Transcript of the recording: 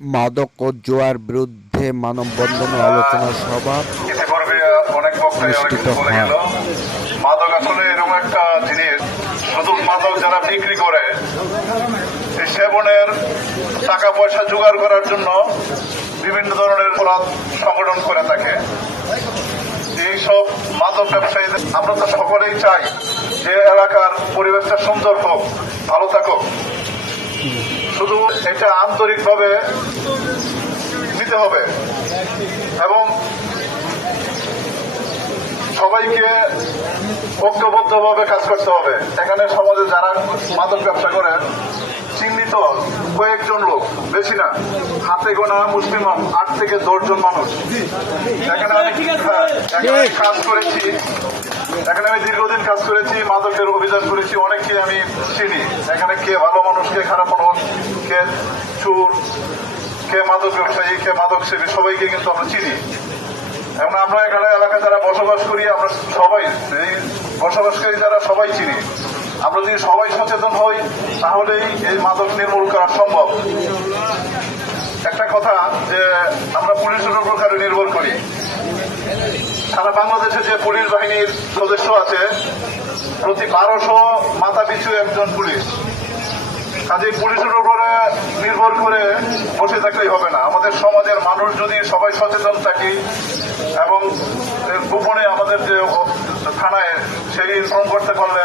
মাদক ও জুয়ার বিরুদ্ধে মানববন্ধন ও আলোচনা সভা অনেক বক্তাই অনেক অনুষ্ঠিত কিছু বলে হয়। গেল। মাদক আসলে এরকম একটা জিনিস, শুধু মাদক যারা বিক্রি করে এই সেবনের টাকা পয়সা জোগাড় করার জন্য বিভিন্ন ধরনের অপরাধ সংগঠন করে থাকে। এইসব মাদক ব্যবসায়ীদের আমরা তো সকলেই চাই যে এলাকার পরিবেশটা সুন্দর হোক, ভালো থাকুক। শুধু এটা আন্তরিকভাবে নিতে হবে এবং সবাইকে ঐক্যবদ্ধভাবে কাজ করতে হবে। এখানে সমাজে যারা মাদক ব্যবসা করে চিহ্নিত কয়েকজন লোক, বেশি না, হাতে গোনা মুসলিম 8 থেকে 10 জন মানুষ। এখানে আমি কাজ করেছি, এখানে আমি দীর্ঘদিন কাজ করেছি, মাদকের অভিযান করেছি, অনেককে আমি চিনি। এখানে কে ভালো মানুষ, কে খারাপ মানুষ, কে চোর, কে মাদক ব্যবসায়ী, কে মাদক সেবী, সবাইকে কিন্তু আমরা চিনি। এবং আমরা এখানে এলাকায় যারা বসবাস করি, আমরা সবাই এই বসবাসকারী যারা সবাই চিনি। আমরা যদি সবাই সচেতন হই তাহলেই এই মাদক নির্মূল করা সম্ভব। একটা কথা যে আমরা পুলিশের উপর নির্ভর করি। সারা বাংলাদেশে যে পুলিশ বাহিনীর সদস্য আছে, প্রতি 1200 মাথা পিছু একজন পুলিশ। কাজে পুলিশের উপরে নির্ভর করে বসে থাকলেই হবে না। আমাদের সমাজের মানুষ যদি সবাই সচেতন থাকি এবং গোপনে আমাদের যে থানায় সেই ইনফর্ম করতে পারলে